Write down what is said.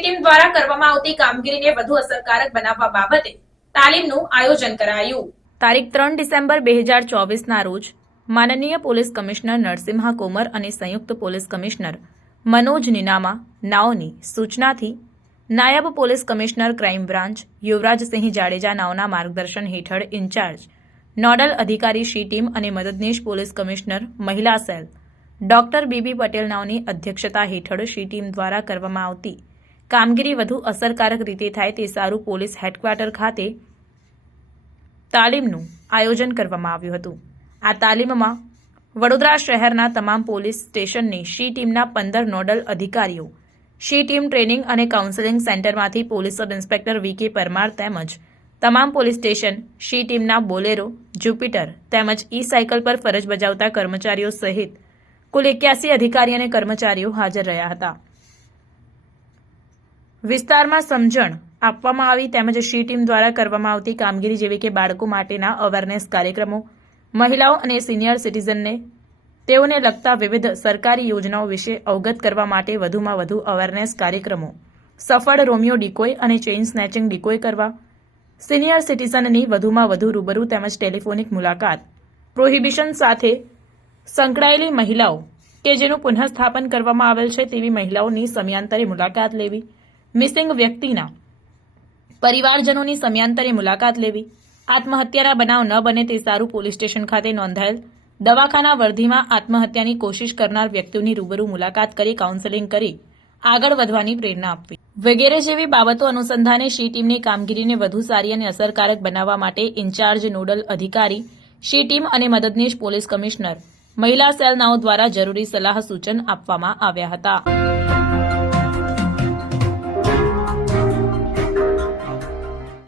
She team દ્વારા કરવામાં આવતી કામગીરીને વધુ અસરકારક બનાવવા બાબતે તાલીમનું આયોજન કરાયું। તારીખ 3 ડિસેમ્બર 2024ના રોજ માનનીય પોલીસ કમિશનર નરસિમ્હા કોમર અને સંયુક્ત પોલીસ કમિશનર મનોજ નીનામા નાઓની સૂચનાથી નાયબ police commissioner crime branch Yuvrajsinh Jadeja નાઓના માર્ગદર્શન હેઠળ ઇન્ચાર્જ નોડલ અધિકારી શી ટીમ અને મદદનીશ પોલીસ કમિશનર મહિલા સેલ ડોક્ટર બીબી પટેલ નાઓની અધ્યક્ષતા હેઠળ શી ટીમ દ્વારા કરવામાં આવતી કામગીરી વધુ અસરકારક રીતે થાય તે સારું પોલીસ હેડક્વાર્ટર ખાતે તાલીમનું આયોજન કરવામાં આવ્યું હતું। આ તાલીમમાં વડોદરા શહેરના તમામ પોલીસ સ્ટેશનની શી ટીમના 15 નોડલ અધિકારીઓ શી ટીમ ટ્રેનિંગ અને કાઉન્સેલિંગ સેન્ટરમાંથી પોલીસ સબ ઇન્સ્પેક્ટર વી.કે. પરમાર તેમજ તમામ પોલીસ સ્ટેશન શી ટીમના બોલેરો જ્યુપિટર તેમજ ઈ સાયકલ પર ફરજ બજાવતા કર્મચારીઓ સહિત કુલ 81 અધિકારી અને કર્મચારીઓ હાજર રહ્યા હતા। વિસ્તારમાં સમજણ આપવામાં આવી તેમજ શી ટીમ દ્વારા કરવામાં આવતી કામગીરી જેવી કે બાળકો માટેના અવેરનેસ કાર્યક્રમો, મહિલાઓ અને સિનિયર સિટીઝનને તેઓને લગતા વિવિધ સરકારી યોજનાઓ વિશે અવગત કરવા માટે વધુમાં વધુ અવેરનેસ કાર્યક્રમો, સફળ રોમિયો ડિકોય અને ચેઇન સ્નેચિંગ ડિકોય કરવા, સિનિયર સિટીઝનની વધુમાં વધુ રૂબરૂ તેમજ ટેલિફોનિક મુલાકાત, પ્રોહિબિશન સાથે સંકળાયેલી મહિલાઓ કે જેનું પુનઃસ્થાપન કરવામાં આવેલ છે તેવી મહિલાઓની સમયાંતરે મુલાકાત લેવી, મિસિંગ વ્યક્તિના પરિવારજનોની સમયાંતરે મુલાકાત લેવી, આત્મહત્યાના બનાવ ન બને તે સારું પોલીસ સ્ટેશન ખાતે નોંધાયેલ દવાખાના વર્ધીમાં આત્મહત્યાની કોશિશ કરનાર વ્યક્તિઓની રૂબરૂ મુલાકાત કરી કાઉન્સેલિંગ કરી આગળ વધવાની પ્રેરણા આપવી વગેરે જેવી બાબતો અનુસંધાને શી ટીમની કામગીરીને વધુ સારી અને અસરકારક બનાવવા માટે ઇન્ચાર્જ નોડલ અધિકારી શી ટીમ અને મદદનીશ પોલીસ કમિશનર મહિલા સેલ નાઓ દ્વારા જરૂરી સલાહ સૂચન આપવામાં આવ્યા હતા।